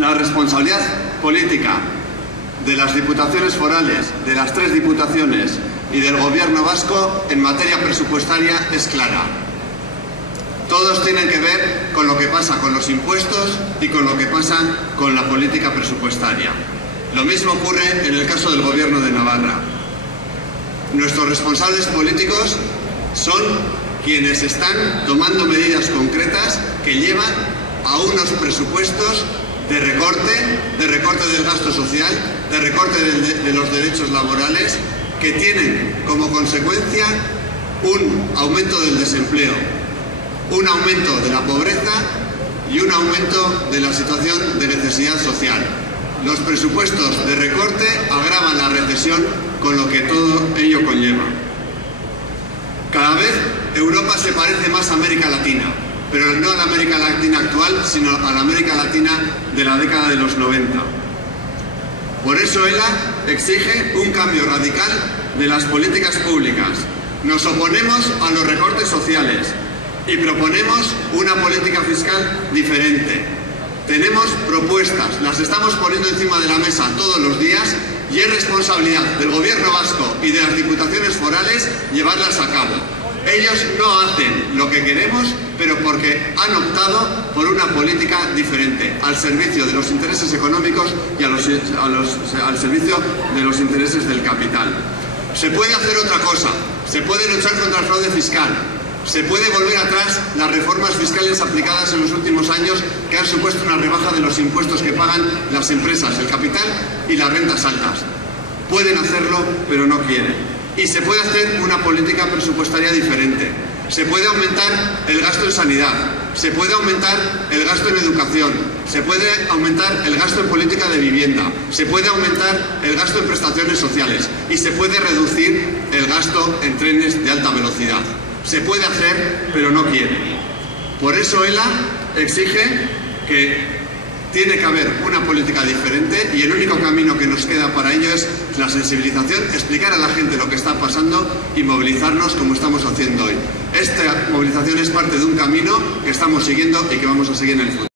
La responsabilidad política de las diputaciones forales, de las 3 diputaciones y del Gobierno vasco en materia presupuestaria es clara. Todos tienen que ver con lo que pasa con los impuestos y con lo que pasa con la política presupuestaria. Lo mismo ocurre en el caso del Gobierno de Navarra. Nuestros responsables políticos son quienes están tomando medidas concretas que llevan a unos presupuestos de recorte del gasto social, de recorte de los derechos laborales, que tienen como consecuencia un aumento del desempleo, un aumento de la pobreza y un aumento de la situación de necesidad social. Los presupuestos de recorte agravan la recesión con lo que todo ello conlleva. Cada vez Europa se parece más a América Latina, pero no a la América Latina actual, sino a la América Latina de la década de los 90. Por eso ELA exige un cambio radical de las políticas públicas. Nos oponemos a los recortes sociales y proponemos una política fiscal diferente. Tenemos propuestas, las estamos poniendo encima de la mesa todos los días y es responsabilidad del Gobierno vasco y de las diputaciones forales llevarlas a cabo. Ellos no hacen lo que queremos, pero porque han optado por una política diferente, al servicio de los intereses económicos y al servicio de los intereses del capital. Se puede hacer otra cosa, se puede luchar contra el fraude fiscal, se puede volver atrás las reformas fiscales aplicadas en los últimos años que han supuesto una rebaja de los impuestos que pagan las empresas, el capital y las rentas altas. Pueden hacerlo, pero no quieren. Y se puede hacer una política presupuestaria diferente. Se puede aumentar el gasto en sanidad, se puede aumentar el gasto en educación, se puede aumentar el gasto en política de vivienda, se puede aumentar el gasto en prestaciones sociales y se puede reducir el gasto en trenes de alta velocidad. Se puede hacer, pero no quiere. Por eso ELA exige que tiene que haber una política diferente y el único camino que nos queda para ello es la sensibilización, explicar a la gente lo que está pasando y movilizarnos como estamos haciendo hoy. Esta movilización es parte de un camino que estamos siguiendo y que vamos a seguir en el futuro.